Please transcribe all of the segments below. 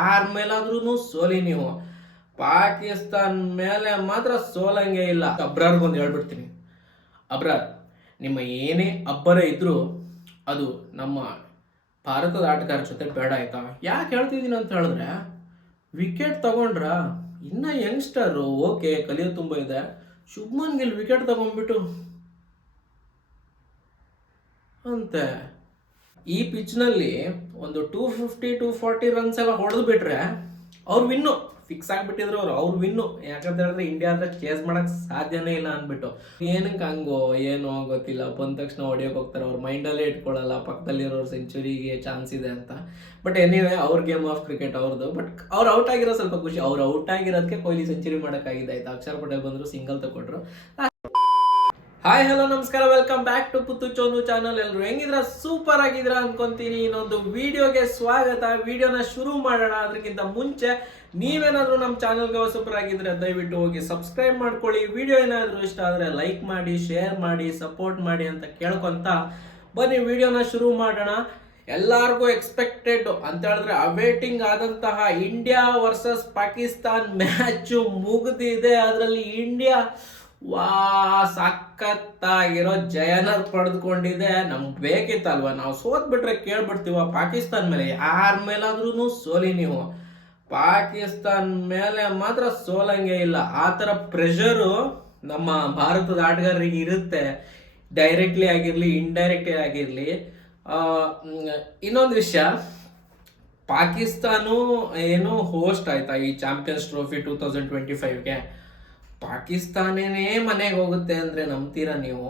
ಯಾರ ಮೇಲಾದ್ರೂ ಸೋಲಿ ನೀವು. ಪಾಕಿಸ್ತಾನ್ ಮೇಲೆ ಮಾತ್ರ ಸೋಲಂಗೆ ಇಲ್ಲ. ಅಬ್ರಾರ್ಗೊಂದು ಹೇಳ್ಬಿಡ್ತೀನಿ, ಅಬ್ರಾರ್ ನಿಮ್ಮ ಏನೇ ಅಬ್ಬರ ಇದ್ರು ಅದು ನಮ್ಮ ಭಾರತದ ಆಟಗಾರ ಜೊತೆ ಬೇಡ ಆಯ್ತಾ. ಯಾಕೆ ಹೇಳ್ತಿದ್ದೀನಿ ಅಂತ ಹೇಳಿದ್ರೆ, ವಿಕೆಟ್ ತಗೊಂಡ್ರ ಇನ್ನ ಯಂಗ್ಸ್ಟರು, ಓಕೆ ಕಲಿಯೋದು ತುಂಬ ಇದೆ. ಶುಭ್ಮನ್ ಗಿಲ್ ವಿಕೆಟ್ ತಗೊಂಡ್ಬಿಟ್ಟು ಅಂತೆ ಈ ಪಿಚ್ನಲ್ಲಿ ಒಂದು 250-240 ರನ್ಸ್ ಎಲ್ಲ ಹೊಡೆದು ಬಿಟ್ರೆ ಅವ್ರು ವಿನ್ನು ಫಿಕ್ಸ್ ಆಗಿಬಿಟ್ಟಿದ್ರು. ಅವ್ರು ವಿನ್ನು. ಯಾಕಂತ ಹೇಳಿದ್ರೆ ಇಂಡಿಯಾ ಹತ್ರ ಚೇಸ್ ಮಾಡಕ್ ಸಾಧ್ಯನೇ ಇಲ್ಲ ಅಂದ್ಬಿಟ್ಟು. ಏನಕ್ಕೆ ಹಂಗೋ ಏನೋ ಗೊತ್ತಿಲ್ಲ, ಬಂದ ತಕ್ಷಣ ಹೊಡಿಯೋಕೆ ಹೋಗ್ತಾರೆ. ಅವ್ರ ಮೈಂಡಲ್ಲೇ ಇಟ್ಕೊಳ್ಳಲ್ಲ ಪಕ್ಕದಲ್ಲಿರೋರು ಸೆಂಚುರಿಗೆ ಚಾನ್ಸ್ ಇದೆ ಅಂತ. ಬಟ್ ಎನಿವೇ ಅವ್ರ ಗೇಮ್ ಆಫ್ ಕ್ರಿಕೆಟ್ ಅವ್ರದ್ದು. ಬಟ್ ಅವ್ರು ಔಟ್ ಆಗಿರೋ ಸ್ವಲ್ಪ ಖುಷಿ. ಅವ್ರು ಔಟ್ ಆಗಿರೋದಕ್ಕೆ ಕೊಹ್ಲಿ ಸೆಂಚುರಿ ಮಾಡೋಕ್ಕಾಗಿದೆ ಆಯ್ತಾ. ಅಕ್ಷರ್ ಪಟೇಲ್ ಬಂದರು, ಸಿಂಗಲ್ ತಗೊಂಡ್ರು. ಹಾಯ್ ಹಲೋ ನಮಸ್ಕಾರ, ವೆಲ್ಕಮ್ ಬ್ಯಾಕ್ ಟು ಪುತ್ತು ಚೋನು ಚಾನಲ್. ಎಲ್ಲರೂ ಹೆಂಗಿದ್ರ? ಸೂಪರ್ ಆಗಿದ್ರ ಅನ್ಕೊಂತೀನಿ. ಇನ್ನೊಂದು ವಿಡಿಯೋಗೆ ಸ್ವಾಗತ. ವಿಡಿಯೋನ ಶುರು ಮಾಡೋಣ. ಅದಕ್ಕಿಂತ ಮುಂಚೆ ನೀವೇನಾದ್ರೂ ನಮ್ಮ ಚಾನಲ್ಗೆ ಸೂಪರ್ ಆಗಿದ್ರೆ ದಯವಿಟ್ಟು ಹೋಗಿ ಸಬ್ಸ್ಕ್ರೈಬ್ ಮಾಡ್ಕೊಳ್ಳಿ. ವಿಡಿಯೋ ಏನಾದರೂ ಇಷ್ಟ ಆದರೆ ಲೈಕ್ ಮಾಡಿ, ಶೇರ್ ಮಾಡಿ, ಸಪೋರ್ಟ್ ಮಾಡಿ ಅಂತ ಕೇಳ್ಕೊಂತ ಬನ್ನಿ ವಿಡಿಯೋನ ಶುರು ಮಾಡೋಣ. ಎಲ್ಲಾರ್ಗೂ ಎಕ್ಸ್ಪೆಕ್ಟೆಡ್ ಅಂತ ಹೇಳಿದ್ರೆ ಅವೇಟಿಂಗ್ ಆದಂತಹ ಇಂಡಿಯಾ ವರ್ಸಸ್ ಪಾಕಿಸ್ತಾನ್ ಮ್ಯಾಚು ಮುಗಿದಿದೆ. ಅದರಲ್ಲಿ ಇಂಡಿಯಾ ಸಖತ್ತಾಗಿರೋ ಜಯನ ಪಡೆದುಕೊಂಡಿದೆ. ನಮ್ಗೆ ಬೇಕಿತ್ತಲ್ವ, ನಾವು ಸೋತ್ಬಿಟ್ರೆ ಕೇಳ್ಬಿಡ್ತೀವ ಪಾಕಿಸ್ತಾನ್ ಮೇಲೆ. ಯಾರ ಮೇಲಾದ್ರೂ ಸೋಲಿ ನೀವು. ಪಾಕಿಸ್ತಾನ್ ಮೇಲೆ ಮಾತ್ರ ಸೋಲಂಗೆ ಇಲ್ಲ. ಆ ಥರ ಪ್ರೆಷರು ನಮ್ಮ ಭಾರತದ ಆಟಗಾರರಿಗೆ ಇರುತ್ತೆ, ಡೈರೆಕ್ಟ್ಲಿ ಆಗಿರಲಿ ಇಂಡೈರೆಕ್ಟ್ಲಿ ಆಗಿರಲಿ. ಇನ್ನೊಂದು ವಿಷಯ, ಪಾಕಿಸ್ತಾನು ಏನು ಹೋಸ್ಟ್ ಆಯ್ತಾ ಈ ಚಾಂಪಿಯನ್ಸ್ ಟ್ರೋಫಿ 2025ಗೆ. ಪಾಕಿಸ್ತಾನೇ ಮನೆಗೆ ಹೋಗುತ್ತೆ ಅಂದರೆ ನಂಬ್ತೀರಾ ನೀವು?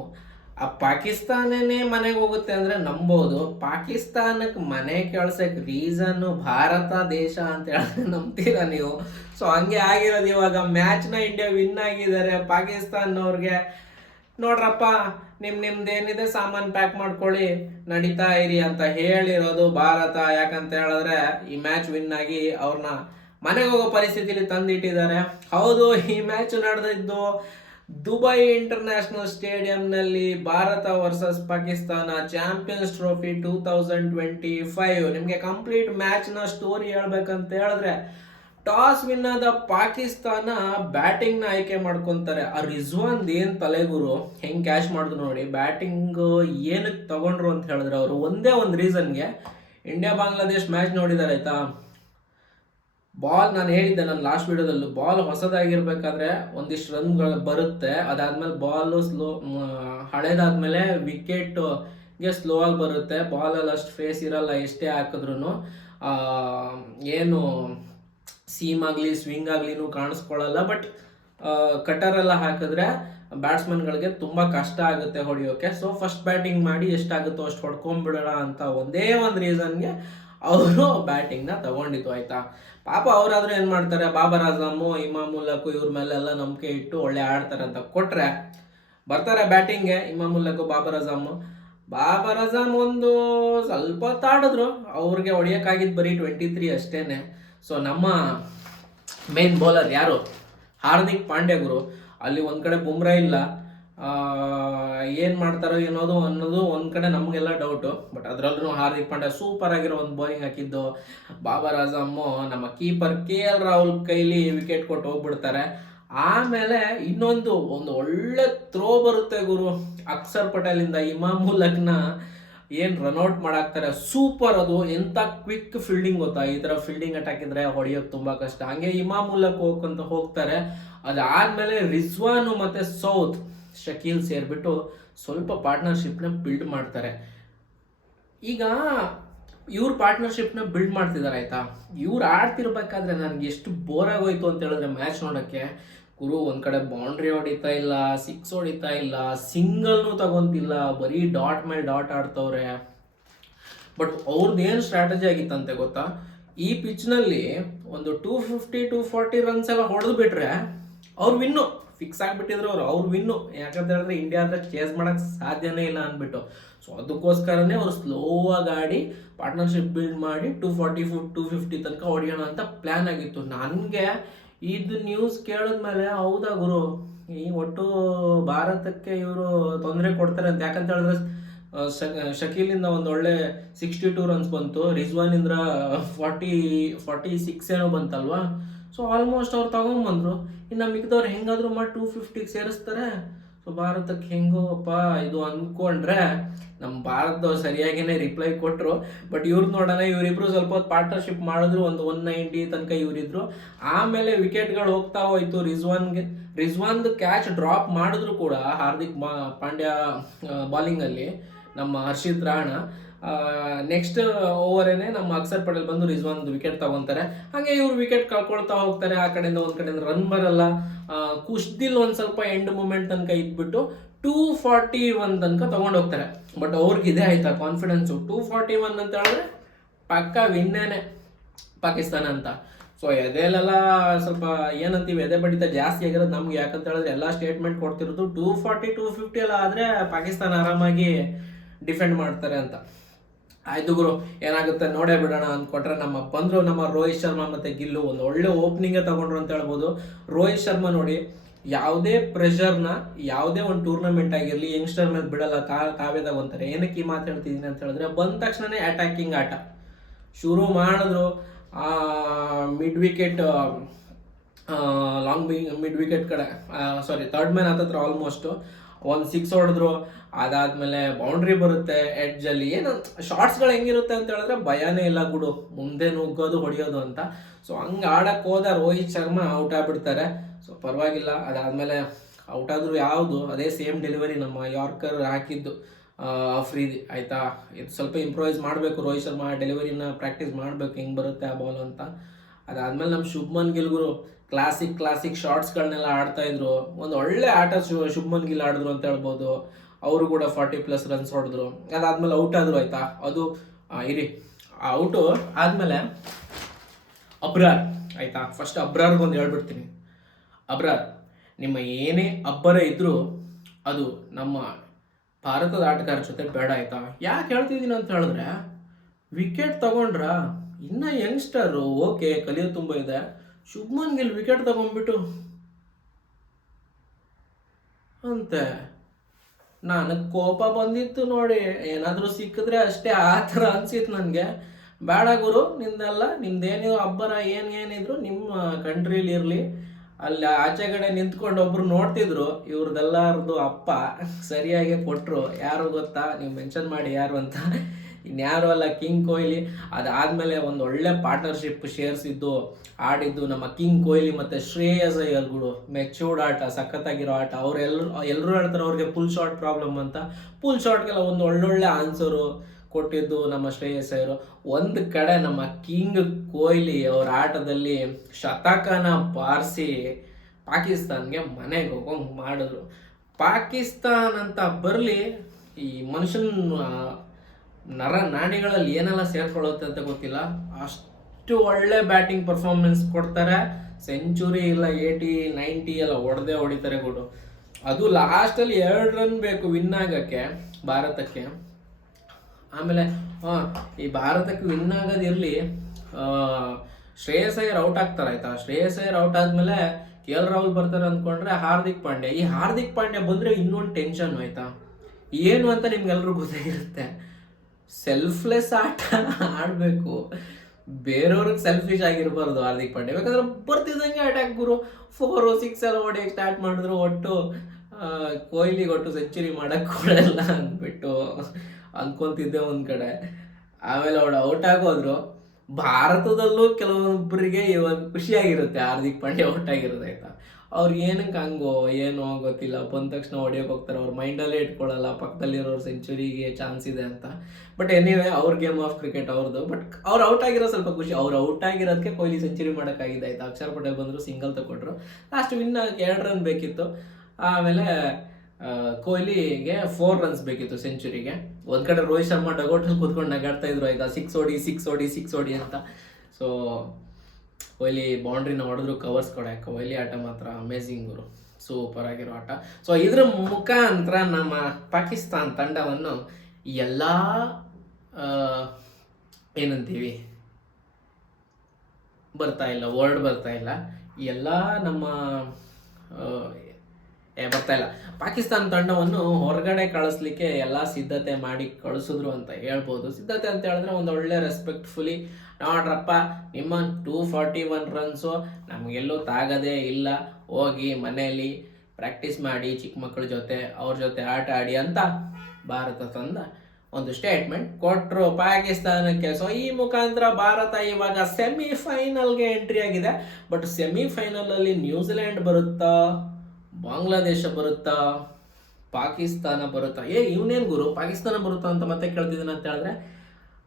ಆ ಪಾಕಿಸ್ತಾನೇ ಮನೆಗೆ ಹೋಗುತ್ತೆ ಅಂದರೆ ನಂಬೋದು. ಪಾಕಿಸ್ತಾನಕ್ಕೆ ಮನೆ ಕಳ್ಸಕ್ಕೆ ರೀಸನ್ನು ಭಾರತ ದೇಶ ಅಂತ ಹೇಳಿದ್ರೆ ನಂಬ್ತೀರಾ ನೀವು? ಸೊ ಹಂಗೆ ಆಗಿರೋದು. ಇವಾಗ ಮ್ಯಾಚ್ನ ಇಂಡಿಯಾ ವಿನ್ ಆಗಿದ್ದಾರೆ. ಪಾಕಿಸ್ತಾನವ್ರಿಗೆ ನೋಡ್ರಪ್ಪ ನಿಮ್ದೇನಿದೆ ಸಾಮಾನು ಪ್ಯಾಕ್ ಮಾಡ್ಕೊಳ್ಳಿ, ನಡೀತಾ ಇರಿ ಅಂತ ಹೇಳಿರೋದು ಭಾರತ. ಯಾಕಂತ ಹೇಳಿದ್ರೆ ಈ ಮ್ಯಾಚ್ ವಿನ್ ಆಗಿ ಅವ್ರನ್ನ ಮನೆಗೆ ಹೋಗೋ ಪರಿಸ್ಥಿತಿಲಿ ತಂದಿಟ್ಟಿದ್ದಾರೆ. ಹೌದು, ಈ ಮ್ಯಾಚ್ ನಡೆದಿದ್ದು ದುಬೈ ಇಂಟರ್ನ್ಯಾಷನಲ್ ಸ್ಟೇಡಿಯಂನಲ್ಲಿ. Bharat versus Pakistan champions trophy 2025. ನಿಮಗೆ ಕಂಪ್ಲೀಟ್ ಮ್ಯಾಚ್ನ ಸ್ಟೋರಿ ಹೇಳ್ಬೇಕಂತ ಹೇಳಿದ್ರೆ, ಟಾಸ್ ವಿನ್ ಆದ ಪಾಕಿಸ್ತಾನ ಬ್ಯಾಟಿಂಗ್ನ ಆಯ್ಕೆ ಮಾಡ್ಕೊತಾರೆ. ಆ ರಿಜ್ವಾನ್ ಏನ್ ತಲೆಗುರು ಹೆಂಗ್ ಕ್ಯಾಶ್ ಮಾಡಿದ್ರು ನೋಡಿ. ಬ್ಯಾಟಿಂಗ್ ಏನಕ್ಕೆ ತಗೊಂಡ್ರು ಅಂತ ಹೇಳಿದ್ರೆ ಅವರು ಒಂದೇ ಒಂದು ರೀಸನ್ಗೆ, ಇಂಡಿಯಾ ಬಾಂಗ್ಲಾದೇಶ್ ಮ್ಯಾಚ್ ನೋಡಿದಾರೆ ಆಯ್ತಾ. ಬಾಲ್ ನಾನು ಹೇಳಿದ್ದೆ ನನ್ನ ಲಾಸ್ಟ್ ವಿಡಿಯೋದಲ್ಲೂ, ಬಾಲ್ ಹೊಸದಾಗಿರ್ಬೇಕಾದ್ರೆ ಒಂದಿಷ್ಟು ರನ್ಗಳು ಬರುತ್ತೆ. ಅದಾದ್ಮೇಲೆ ಬಾಲ್ ಹಳೇದಾದ್ಮೇಲೆ ವಿಕೆಟ್ಗೆ ಸ್ಲೋ ಆಗಿ ಬರುತ್ತೆ. ಬಾಲಲ್ಲಿ ಅಷ್ಟು ಫೇಸ್ ಇರಲ್ಲ ಎಷ್ಟೇ ಹಾಕಿದ್ರು. ಏನು ಸೀಮ್ ಆಗಲಿ ಸ್ವಿಂಗ್ ಆಗ್ಲಿನೂ ಕಾಣಿಸ್ಕೊಳ್ಳಲ್ಲ. ಬಟ್ ಕಟರೆಲ್ಲ ಹಾಕಿದ್ರೆ ಬ್ಯಾಟ್ಸ್ಮನ್ಗಳಿಗೆ ತುಂಬ ಕಷ್ಟ ಆಗುತ್ತೆ ಹೊಡೆಯೋಕೆ. ಸೊ ಫಸ್ಟ್ ಬ್ಯಾಟಿಂಗ್ ಮಾಡಿ ಎಷ್ಟಾಗುತ್ತೋ ಅಷ್ಟು ಹೊಡ್ಕೊಂಡ್ಬಿಡೋಣ ಅಂತ ಒಂದೇ ಒಂದು ರೀಸನ್ಗೆ ಅವರು ಬ್ಯಾಟಿಂಗ್ನ ತಗೊಂಡಿದ್ದು ಆಯ್ತಾ. ಪಾಪ ಅವರಾದ್ರೂ ಏನು ಮಾಡ್ತಾರೆ, ಬಾಬರ್ ಆಜಮ್, ಇಮಾಮುಲ್ಲಕು ಇವ್ರ ಮೇಲೆಲ್ಲ ನಂಬಿಕೆ ಇಟ್ಟು ಒಳ್ಳೆ ಆಡ್ತಾರೆ ಅಂತ ಕೊಟ್ರೆ ಬರ್ತಾರೆ ಬ್ಯಾಟಿಂಗ್ಗೆ. ಇಮಾಮುಲ್ಲಕು ಬಾಬರ್ ಆಜಮ್ ಒಂದು ಸ್ವಲ್ಪ ತಾಡಿದ್ರು. ಅವ್ರಿಗೆ ಹೊಡಿಯೋಕ್ಕಾಗಿದ್ದು ಬರೀ 23 ಅಷ್ಟೇನೆ. ಸೊ ನಮ್ಮ ಮೇನ್ ಬೌಲರ್ ಯಾರು, ಹಾರ್ದಿಕ್ ಪಾಂಡ್ಯ ಗುರು, ಅಲ್ಲಿ ಒಂದ್ ಕಡೆ ಬುಮ್ರಾ ಇಲ್ಲ. ಏನು ಮಾಡ್ತಾರೋ ಅನ್ನೋದು ಒಂದು ಕಡೆ ನಮಗೆಲ್ಲ ಡೌಟು. ಬಟ್ ಅದರಲ್ಲೂ ಹಾರ್ದಿಕ್ ಪಾಂಡ್ಯ ಸೂಪರ್ ಆಗಿರೋ ಒಂದು ಬೌಲಿಂಗ್ ಹಾಕಿದ್ದು. ಬಾಬರ್ ಆಜಮ್ ನಮ್ಮ ಕೀಪರ್ KL ರಾಹುಲ್ ಕೈಲಿ ವಿಕೆಟ್ ಕೊಟ್ಟು ಹೋಗ್ಬಿಡ್ತಾರೆ. ಆಮೇಲೆ ಒಂದು ಒಳ್ಳೆ ಥ್ರೋ ಬರುತ್ತೆ ಗುರು ಅಕ್ಷರ್ ಪಟೇಲಿಂದ. ಇಮಾಮುಲ್ಲಕ್ನ ಏನು ರನ್ಔಟ್ ಮಾಡಾಕ್ತಾರೆ, ಸೂಪರ್. ಅದು ಎಂಥ ಕ್ವಿಕ್ ಫೀಲ್ಡಿಂಗ್ ಗೊತ್ತಾ. ಈ ಥರ ಫೀಲ್ಡಿಂಗ್ ಅಟ್ಯಾಕ್ ಇದ್ರೆ ಹೊಡೆಯೋಕೆ ತುಂಬ ಕಷ್ಟ. ಹಂಗೆ ಇಮಾಮುಲ್ಲಕ್ ಹೋಗ್ತಾರೆ. ಅದಾದ್ಮೇಲೆ ರಿಜ್ವಾನು ಮತ್ತೆ ಸೌತ್ ಶಕೀಲ್ ಸೇರಿಬಿಟ್ಟು ಸ್ವಲ್ಪ ಪಾರ್ಟ್ನರ್ಶಿಪ್ನ ಬಿಲ್ಡ್ ಮಾಡ್ತಾರೆ. ಈಗ ಇವ್ರ ಪಾರ್ಟ್ನರ್ಶಿಪ್ನ ಬಿಲ್ಡ್ ಮಾಡ್ತಿದ್ದಾರೆ ಆಯ್ತಾ. ಇವ್ರು ಆಡ್ತಿರ್ಬೇಕಾದ್ರೆ ನನಗೆ ಎಷ್ಟು ಬೋರ್ ಆಗೋಯ್ತು ಅಂತ ಹೇಳಿದ್ರೆ ಮ್ಯಾಚ್ ನೋಡೋಕ್ಕೆ. ಗುರು ಒಂದು ಕಡೆ ಬೌಂಡ್ರಿ ಹೊಡಿತಾ ಇಲ್ಲ, 6 ಹೊಡಿತಾ ಇಲ್ಲ, ಸಿಂಗಲ್ನೂ ತಗೊಂತಿಲ್ಲ, ಬರೀ ಡಾಟ್ ಮೇಲೆ ಡಾಟ್ ಆಡ್ತವ್ರೆ. ಬಟ್ ಅವ್ರದ್ದು ಏನು ಸ್ಟ್ರಾಟಜಿ ಆಗಿತ್ತಂತೆ ಗೊತ್ತಾ, ಈ ಪಿಚ್ನಲ್ಲಿ ಒಂದು 250-240 ರನ್ಸ್ ಎಲ್ಲ ಹೊಡೆದು ಬಿಟ್ರೆ ಅವ್ರು ವಿನ್ನು ಫಿಕ್ಸ್ ಆಗಿಬಿಟ್ಟಿದ್ರು. ಅವ್ರು ವಿನ್ನು. ಯಾಕಂತ ಹೇಳಿದ್ರೆ ಇಂಡಿಯಾ ಹತ್ರ ಚೇಸ್ ಮಾಡಕ್ಕೆ ಸಾಧ್ಯನೇ ಇಲ್ಲ ಅಂದ್ಬಿಟ್ಟು. ಸೊ ಅದಕ್ಕೋಸ್ಕರನೇ ಅವ್ರು ಸ್ಲೋ ಆಗಿ ಆಡಿ ಪಾರ್ಟ್ನರ್ಶಿಪ್ ಬಿಲ್ಡ್ ಮಾಡಿ 240-250 ತನಕ ಹೊಡೆಯೋಣ ಅಂತ ಪ್ಲ್ಯಾನ್ ಆಗಿತ್ತು. ನನಗೆ ಇದು ನ್ಯೂಸ್ ಕೇಳಿದ್ಮೇಲೆ ಹೌದಾ ಗುರು, ಈ ಒಟ್ಟು ಭಾರತಕ್ಕೆ ಇವರು ತೊಂದರೆ ಕೊಡ್ತಾರೆ ಅಂತ. ಯಾಕಂತ ಹೇಳಿದ್ರೆ ಶಕೀಲಿಂದ ಒಂದು ಒಳ್ಳೆ 62 ರನ್ಸ್ ಬಂತು, ರಿಜ್ವಾನಿಂದ 46 ಏನೋ ಬಂತಲ್ವಾ. ಸೊ ಆಲ್ಮೋಸ್ಟ್ ಅವ್ರು ತಗೊಂಬಂದ್ರು. ಇನ್ನು ಮಿಕ್ದವ್ರು ಹೆಂಗಾದ್ರೂ ಮಾಡಿ 250 ಸೇರಿಸ್ತಾರೆ. ಸೊ ಭಾರತಕ್ಕೆ ಹೆಂಗೋ ಅಪ್ಪ ಇದು ಅಂದ್ಕೊಂಡ್ರೆ ನಮ್ಮ ಭಾರತದವ್ರು ಸರಿಯಾಗಿನೇ ರಿಪ್ಲೈ ಕೊಟ್ಟರು. ಬಟ್ ಇವ್ರದ್ದು ನೋಡೋಣ, ಇವರಿಬ್ರು ಸ್ವಲ್ಪ ಹೊತ್ತು ಪಾರ್ಟ್ನರ್ಶಿಪ್ ಮಾಡಿದ್ರು, ಒಂದು 190 ತನಕ ಇವರಿದ್ರು. ಆಮೇಲೆ ವಿಕೆಟ್ಗಳು ಹೋಗ್ತಾ ಹೋಯ್ತು. ರಿಜ್ವಾನ್ದು ಕ್ಯಾಚ್ ಡ್ರಾಪ್ ಮಾಡಿದ್ರು ಕೂಡ ಹಾರ್ದಿಕ್ ಪಾಂಡ್ಯ ಬಾಲಿಂಗಲ್ಲಿ ನಮ್ಮ ಹರ್ಷಿತ್ ರಾಣಾ. ನೆಕ್ಸ್ಟ್ ಓವರೇನೆ ನಮ್ಮ ಅಕ್ಷರ್ ಪಟೇಲ್ ಬಂದು ರಿಜ್ವಾನ್ದು ವಿಕೆಟ್ ತಗೊಂತಾರೆ. ಹಾಗೆ ಇವ್ರು ವಿಕೆಟ್ ಕಳ್ಕೊಳ್ತಾ ಹೋಗ್ತಾರೆ. ಆ ಕಡೆಯಿಂದ ಒಂದು ಕಡೆಯಿಂದ ರನ್ ಬರಲ್ಲ. ಕುಶ್ದಿಲ್ ಒಂದು ಸ್ವಲ್ಪ ಎಂಡ್ ಮೂಮೆಂಟ್ ತನಕ ಇದ್ಬಿಟ್ಟು 241 ತನಕ ತಗೊಂಡು ಹೋಗ್ತಾರೆ. ಬಟ್ ಅವ್ರಿಗೆ ಇದೇ ಆಯ್ತಾ ಕಾನ್ಫಿಡೆನ್ಸು, 241 ಅಂತ ಹೇಳಿದ್ರೆ ಪಕ್ಕ ವಿನ್ನೇನೆ ಪಾಕಿಸ್ತಾನ ಅಂತ. ಸೊ ಎದೆಲೆಲ್ಲ ಸ್ವಲ್ಪ ಏನಂತೀವಿ, ಎದೆ ಬಡಿತ ಜಾಸ್ತಿ ಆಗಿರೋದು ನಮ್ಗೆ. ಯಾಕಂತ ಹೇಳಿದ್ರೆ ಎಲ್ಲ ಸ್ಟೇಟ್ಮೆಂಟ್ ಕೊಡ್ತಿರೋದು 240 250 ಎಲ್ಲ ಆದರೆ ಪಾಕಿಸ್ತಾನ ಆರಾಮಾಗಿ ಡಿಫೆಂಡ್ ಮಾಡ್ತಾರೆ ಅಂತ. ಆಯ್ತು ಗುರು, ಏನಾಗುತ್ತೆ ನೋಡೇ ಬಿಡೋಣ ಅಂದ್ಕೊಟ್ರೆ ನಮ್ಮ ರೋಹಿತ್ ಶರ್ಮಾ ಮತ್ತೆ ಗಿಲ್ಲು ಒಂದು ಒಳ್ಳೆ ಓಪನಿಂಗೇ ತಗೊಂಡ್ರು ಅಂತ ಹೇಳ್ಬೋದು. ರೋಹಿತ್ ಶರ್ಮಾ ನೋಡಿ, ಯಾವುದೇ ಪ್ರೆಷರ್ನ ಯಾವುದೇ ಒಂದು ಟೂರ್ನಮೆಂಟ್ ಆಗಿರಲಿ ಯಂಗ್ಸ್ಟರ್ ಮೇಲೆ ಬಿಡಲ್ಲ, ಕಾವೇ ತಗೊಂತಾರೆ. ಏನಕ್ಕೆ ಈ ಮಾತು ಹೇಳ್ತಿದ್ದೀನಿ ಅಂತ ಹೇಳಿದ್ರೆ, ಬಂದ ತಕ್ಷಣನೇ ಅಟ್ಯಾಕಿಂಗ್ ಆಟ ಶುರು ಮಾಡಿದ್ರು. ಮಿಡ್ ವಿಕೆಟ್ ಮಿಡ್ ವಿಕೆಟ್ ಕಡೆ ಥರ್ಡ್ ಮ್ಯಾನ್ ಹತ್ತತ್ರ ಆಲ್ಮೋಸ್ಟ್ ಒಂದು 6 ಹೊಡೆದ್ರು. ಅದಾದ್ಮೇಲೆ ಬೌಂಡ್ರಿ ಬರುತ್ತೆ ಎಡ್ಜಲ್ಲಿ. ಏನು ಶಾರ್ಟ್ಸ್ಗಳು ಹೆಂಗಿರುತ್ತೆ ಅಂತ ಹೇಳಿದ್ರೆ ಭಯನೇ ಇಲ್ಲ ಗುಡು, ಮುಂದೆ ನುಗ್ಗೋದು ಹೊಡೆಯೋದು ಅಂತ. ಸೊ ಹಂಗೆ ಆಡಕ್ಕೆ ಹೋದ ರೋಹಿತ್ ಶರ್ಮಾ ಔಟ್ ಆಗ್ಬಿಡ್ತಾರೆ. ಸೊ ಪರವಾಗಿಲ್ಲ. ಅದಾದಮೇಲೆ ಔಟ್ ಆದರೂ ಯಾವುದು ಅದೇ ಸೇಮ್ ಡೆಲಿವರಿ ನಮ್ಮ ಯಾರ್ಕರ್ ಹಾಕಿದ್ದು ಅಫ್ರೀದಿ. ಆಯಿತಾ, ಇದು ಸ್ವಲ್ಪ ಇಂಪ್ರೂವೈಸ್ ಮಾಡಬೇಕು. ರೋಹಿತ್ ಶರ್ಮಾ ಡೆಲಿವರಿನ ಪ್ರಾಕ್ಟೀಸ್ ಮಾಡಬೇಕು, ಹೆಂಗೆ ಬರುತ್ತೆ ಆ ಬಾಲ್ ಅಂತ. ಅದಾದಮೇಲೆ ನಮ್ಮ ಶುಭ್ಮನ್ ಗಿಲ್ ಗುರು ಕ್ಲಾಸಿಕ್ ಶಾರ್ಟ್ಸ್ಗಳನ್ನೆಲ್ಲ ಆಡ್ತಾ ಇದ್ರು. ಒಂದು ಒಳ್ಳೆ ಆಟ ಶುಭ್ಮನ್ ಗಿಲ್ ಆಡಿದ್ರು ಅಂತ ಹೇಳ್ಬೋದು. ಅವರು ಕೂಡ 40+ ರನ್ಸ್ ಹೊಡೆದ್ರು. ಅದಾದ್ಮೇಲೆ ಔಟ್ ಆದ್ರು. ಆಯ್ತಾ, ಅದು ಇರಿ ಔಟು ಆದಮೇಲೆ ಅಬ್ರಾರ್. ಆಯಿತಾ, ಫಸ್ಟ್ ಅಬ್ರಾರ್ಗೊಂದು ಹೇಳ್ಬಿಡ್ತೀನಿ. ಅಬ್ರಾರ್, ನಿಮ್ಮ ಏನೇ ಅಬ್ಬರ ಇದ್ದರೂ ಅದು ನಮ್ಮ ಭಾರತದ ಆಟಗಾರ ಜೊತೆ ಬೇಡ. ಆಯಿತಾ, ಯಾಕೆ ಹೇಳ್ತಿದ್ದೀನಿ ಅಂತ ಹೇಳಿದ್ರೆ, ವಿಕೆಟ್ ತಗೊಂಡ್ರ ಇನ್ನು ಯಂಗ್ಸ್ಟರು, ಓಕೆ ಕಲಿಯೋದು ತುಂಬ ಇದೆ. ಶುಭ್ಮನ್ ಗಿಲ್ ವಿಕೆಟ್ ತಗೊಂಡ್ಬಿಟ್ಟು ಅಂತೆ ನನಗೆ ಕೋಪ ಬಂದಿತ್ತು ನೋಡಿ. ಏನಾದರೂ ಸಿಕ್ಕಿದ್ರೆ ಅಷ್ಟೇ, ಆ ಥರ ಅನ್ಸಿತ್ತು ನನಗೆ. ಬೇಡ ಗುರು, ನಿಂದೆಲ್ಲ ನಿಮ್ದೇನು ಅಬ್ಬರ ಏನಿದ್ರು ನಿಮ್ಮ ಕಂಟ್ರೀಲಿ ಇರಲಿ. ಅಲ್ಲಿ ಆಚೆಗಡೆ ನಿಂತ್ಕೊಂಡು ಒಬ್ರು ನೋಡ್ತಿದ್ರು, ಇವ್ರದ್ದೆಲ್ಲರದು ಅಪ್ಪ ಸರಿಯಾಗಿ ಕೊಟ್ಟರು. ಯಾರು ಗೊತ್ತಾ, ನೀವು ಮೆನ್ಷನ್ ಮಾಡಿ ಯಾರು ಅಂತ. ಇನ್ಯಾರು ಅಲ್ಲ, ಕಿಂಗ್ ಕೊಹ್ಲಿ. ಅದಾದಮೇಲೆ ಒಂದು ಒಳ್ಳೆ ಪಾರ್ಟ್ನರ್ಶಿಪ್ ಆಡಿದ್ದು ನಮ್ಮ ಕಿಂಗ್ ಕೊಹ್ಲಿ ಮತ್ತು ಶ್ರೇಯಸ್ ಅಯ್ಯರ್ಗಳು. ಮೆಚ್ಯೂರ್ಡ್ ಆಟ, ಸಖತ್ತಾಗಿರೋ ಆಟ. ಎಲ್ಲರೂ ಹೇಳ್ತಾರೆ ಅವ್ರಿಗೆ ಪುಲ್ ಶಾಟ್ ಪ್ರಾಬ್ಲಮ್ ಅಂತ. ಪುಲ್ ಶಾಟ್ಗೆಲ್ಲ ಒಂದು ಒಳ್ಳೊಳ್ಳೆ ಆನ್ಸರು ಕೊಟ್ಟಿದ್ದು ನಮ್ಮ ಶ್ರೇಯಸ್ ಅಯ್ಯರು. ಒಂದು ಕಡೆ ನಮ್ಮ ಕಿಂಗ್ ಕೊಹ್ಲಿ ಅವ್ರ ಆಟದಲ್ಲಿ ಶತಕನ ಬಾರಿಸಿ ಪಾಕಿಸ್ತಾನ್ಗೆ ಮನೆಗೆ ಹೋಗೋಂಗೆ ಮಾಡಿದ್ರು. ಪಾಕಿಸ್ತಾನ್ ಅಂತ ಬರಲಿ, ಈ ಮನುಷ್ಯನ ನಾಡಿಗಳಲ್ಲಿ ಏನೆಲ್ಲ ಸೇರ್ಕೊಳ್ಳುತ್ತೆ ಅಂತ ಗೊತ್ತಿಲ್ಲ. ಅಷ್ಟು ಒಳ್ಳೆ ಬ್ಯಾಟಿಂಗ್ ಪರ್ಫಾರ್ಮೆನ್ಸ್ ಕೊಡ್ತಾರೆ. ಸೆಂಚುರಿ ಇಲ್ಲ 80 90 ಎಲ್ಲ ಹೊಡಿತಾರೆ ಗುಡು. ಅದು ಲಾಸ್ಟಲ್ಲಿ 2 ರನ್ ಬೇಕು ವಿನ್ ಆಗೋಕ್ಕೆ ಭಾರತಕ್ಕೆ. ಆಮೇಲೆ ಈ ಭಾರತಕ್ಕೆ ವಿನ್ ಆಗೋದಿರಲಿ, ಶ್ರೇಯಸ್ ಅಯ್ಯರ್ ಔಟ್ ಆಗ್ತಾರೆ. ಆಯ್ತಾ, ಶ್ರೇಯಸ್ ಅಯ್ಯರ್ ಔಟ್ ಆದಮೇಲೆ KL ರಾಹುಲ್ ಬರ್ತಾರೆ ಅಂದ್ಕೊಂಡ್ರೆ ಹಾರ್ದಿಕ್ ಪಾಂಡ್ಯ. ಈ ಹಾರ್ದಿಕ್ ಪಾಂಡ್ಯ ಬಂದರೆ ಇನ್ನೊಂದು ಟೆನ್ಷನ್. ಆಯಿತಾ, ಏನು ಅಂತ ನಿಮ್ಗೆಲ್ರಿಗೂ ಗೊತ್ತಾಗಿರುತ್ತೆ. ಸೆಲ್ಫ್ಲೆಸ್ ಆಟ ಆಡಬೇಕು, ಬೇರೆಯವ್ರಿಗೆ ಸೆಲ್ಫಿಶ್ ಆಗಿರಬಾರ್ದು ಹಾರ್ದಿಕ್ ಪಾಂಡ್ಯ. ಯಾಕಂದ್ರೆ ಬರ್ತಿದ್ದಂಗೆ ಅಟ್ಯಾಕ್ ಗುರು 4 6 ಎಲ್ಲ ಹೊಡೆಯಕ್ಕೆ ಸ್ಟಾರ್ಟ್ ಮಾಡಿದ್ರು. ಒಟ್ಟು ಕೊಹ್ಲಿಗೆ ಒಟ್ಟು ಸೆಂಚುರಿ ಮಾಡೋಕ್ಕೆ ಕೊಡಲ್ಲ ಅಂದ್ಬಿಟ್ಟು ಅಂದ್ಕೊತಿದ್ದೆ ಒಂದು ಕಡೆ. ಆಮೇಲೆ ಅವಳು ಔಟ್ ಆಗೋದ್ರು. ಭಾರತದಲ್ಲೂ ಕೆಲವೊಬ್ಬರಿಗೆ ಇವಾಗ ಖುಷಿಯಾಗಿರುತ್ತೆ ಹಾರ್ದಿಕ್ ಪಾಂಡ್ಯ ಔಟ್ ಆಗಿರೋದು. ಆಯಿತಾ, ಅವ್ರು ಏನಕ್ಕೆ ಹಂಗೋ ಏನೋ ಗೊತ್ತಿಲ್ಲ, ಬಂದ ತಕ್ಷಣ ಹೊಡೆಯೋಕೆ ಹೋಗ್ತಾರೆ. ಅವ್ರ ಮೈಂಡಲ್ಲೇ ಇಟ್ಕೊಳ್ಳಲ್ಲ ಪಕ್ಕದಲ್ಲಿರೋರು ಸೆಂಚುರಿಗೆ ಚಾನ್ಸ್ ಇದೆ ಅಂತ. ಬಟ್ ಎನಿವೇ, ಅವ್ರ ಗೇಮ್ ಆಫ್ ಕ್ರಿಕೆಟ್ ಅವ್ರದ್ದು. ಬಟ್ ಅವ್ರು ಔಟ್ ಆಗಿರೋ ಸ್ವಲ್ಪ ಖುಷಿ. ಅವ್ರು ಔಟ್ ಆಗಿರೋದಕ್ಕೆ ಕೊಹ್ಲಿ ಸೆಂಚುರಿ ಮಾಡೋಕ್ಕಾಗಿದೆ. ಆಯ್ತಾ, ಅಕ್ಷರ್ ಪಟೇಲ್ ಬಂದರು, ಸಿಂಗಲ್ ತಗೊಂಡ್ರು. ಲಾಸ್ಟ್ ವಿನ್ 2 ರನ್ ಬೇಕಿತ್ತು. ಆಮೇಲೆ ಕೊಹ್ಲಿಗೆ 4 ರನ್ಸ್ ಬೇಕಿತ್ತು ಸೆಂಚುರಿಗೆ. ಒಂದು ಕಡೆ ರೋಹಿತ್ ಶರ್ಮಾ ಡಗೋಟಲ್ಲಿ ಕೂತ್ಕೊಂಡು ನಗಾಡ್ತಾ ಇದ್ರು. ಆಯ್ತಾ, 6 ಹೊಡಿ ಅಂತ. ಸೊ ಕೊಹ್ಲಿ ಬೌಂಡ್ರಿನ ಹೊಡೆದ್ರು ಕವರ್ಸ್ ಕೊಡೆ. ಕೊಹ್ಲಿ ಆಟ ಮಾತ್ರ ಅಮೇಝಿಂಗ್ ಗುರು, ಸೂಪರ್ ಆಗಿರೋ ಆಟ. ಸೊ ಇದ್ರ ಮುಖಾಂತರ ನಮ್ಮ ಪಾಕಿಸ್ತಾನ್ ತಂಡವನ್ನು ಎಲ್ಲ ಏನಂತೀವಿ ವರ್ಡ್ ಬರ್ತಾ ಇಲ್ಲ, ಎಲ್ಲ ನಮ್ಮ ಬರ್ತಾ ಇಲ್ಲ. ಪಾಕಿಸ್ತಾನ ತಂಡವನ್ನು ಹೊರಗಡೆ ಕಳಿಸ್ಲಿಕ್ಕೆ ಎಲ್ಲ ಸಿದ್ಧತೆ ಮಾಡಿ ಕಳಿಸಿದ್ರು ಅಂತ ಹೇಳ್ಬೋದು. ಸಿದ್ಧತೆ ಅಂತ ಹೇಳಿದ್ರೆ ಒಂದು ಒಳ್ಳೆ ರೆಸ್ಪೆಕ್ಟ್ಫುಲಿ, ನೋಡ್ರಪ್ಪ ನಿಮ್ಮ 241 ರನ್ಸು ನಮಗೆಲ್ಲೂ ತಾಗದೇ ಇಲ್ಲ, ಹೋಗಿ ಮನೆಯಲ್ಲಿ ಪ್ರಾಕ್ಟೀಸ್ ಮಾಡಿ ಚಿಕ್ಕ ಮಕ್ಕಳ ಜೊತೆ ಅವ್ರ ಜೊತೆ ಆಟ ಆಡಿ ಅಂತ ಭಾರತ ತಂದ ಒಂದು ಸ್ಟೇಟ್ಮೆಂಟ್ ಕೊಟ್ಟರು ಪಾಕಿಸ್ತಾನಕ್ಕೆ. ಸೊ ಈ ಮುಖಾಂತರ ಭಾರತ ಇವಾಗ ಸೆಮಿಫೈನಲ್ಗೆ ಎಂಟ್ರಿ ಆಗಿದೆ. ಬಟ್ ಸೆಮಿಫೈನಲಲ್ಲಿ ನ್ಯೂಜಿಲೆಂಡ್ ಬರುತ್ತಾ, ಬಾಂಗ್ಲಾದೇಶ ಬರುತ್ತಾ, ಪಾಕಿಸ್ತಾನ ಬರುತ್ತಾ? ಇವನೇನು ಗುರು ಪಾಕಿಸ್ತಾನ ಬರುತ್ತಾ ಅಂತ ಮತ್ತೆ ಕೇಳ್ತಿದ್ದೀನಿ ಅಂತ ಹೇಳಿದ್ರೆ,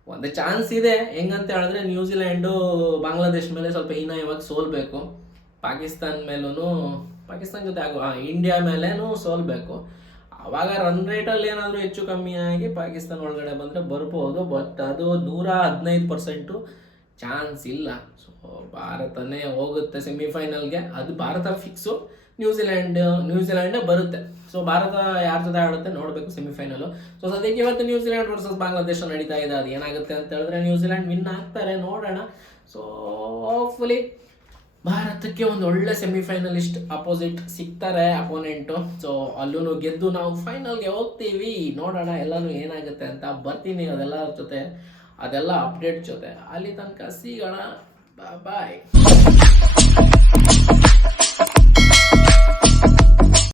ಒಂದು ಚಾನ್ಸ್ ಇದೆ. ಹೆಂಗಂತ ಹೇಳಿದ್ರೆ ನ್ಯೂಜಿಲೆಂಡು ಬಾಂಗ್ಲಾದೇಶ ಮೇಲೆ ಸ್ವಲ್ಪ ಇವಾಗ ಸೋಲ್ಬೇಕು, ಪಾಕಿಸ್ತಾನ ಜೊತೆ ಇಂಡಿಯಾ ಮೇಲೇನೂ ಸೋಲ್ಬೇಕು. ಆವಾಗ ರನ್ ರೇಟಲ್ಲಿ ಏನಾದರೂ ಹೆಚ್ಚು ಕಮ್ಮಿ ಆಗಿ ಪಾಕಿಸ್ತಾನ ಒಳಗಡೆ ಬಂದರೆ ಬರ್ಬೋದು. ಬಟ್ ಅದು 115% ಚಾನ್ಸ್ ಇಲ್ಲ. ಸೊ ಭಾರತನೇ ಹೋಗುತ್ತೆ ಸೆಮಿಫೈನಲ್ಗೆ. ಅದು ಭಾರತ ಫಿಕ್ಸು, ನ್ಯೂಜಿಲೆಂಡೇ ಬರುತ್ತೆ. ಸೊ ಭಾರತ ಯಾರ ಜೊತೆ ಆಡುತ್ತೆ ನೋಡಬೇಕು ಸೆಮಿಫೈನಲು. ಸೊ ಸದ್ಯಕ್ಕೆ ಇವತ್ತು ನ್ಯೂಜಿಲೆಂಡ್ ವರ್ಸಸ್ ಬಾಂಗ್ಲಾದೇಶ ನಡೀತಾ ಇದೆ. ಅದು ಏನಾಗುತ್ತೆ ಅಂತ ಹೇಳಿದ್ರೆ ನ್ಯೂಜಿಲೆಂಡ್ ವಿನ್ ಆಗ್ತಾರೆ, ನೋಡೋಣ. ಸೊ ಹೋಪ್ಫುಲಿ ಭಾರತಕ್ಕೆ ಒಂದು ಒಳ್ಳೆ ಸೆಮಿಫೈನಲಿಸ್ಟ್ ಅಪೋಸಿಟ್ ಸಿಗ್ತಾರೆ, ಅಪೋನೆಂಟು. ಸೊ ಅಲ್ಲೂ ಗೆದ್ದು ನಾವು ಫೈನಲ್ಗೆ ಹೋಗ್ತೀವಿ, ನೋಡೋಣ ಎಲ್ಲನೂ ಏನಾಗುತ್ತೆ ಅಂತ. ಬರ್ತೀನಿ ಅದೆಲ್ಲ ಅಪ್ಡೇಟ್ ಜೊತೆ. ಅಲ್ಲಿ ತನಕ ಸಿಗೋಣ, ಬಾಯ್.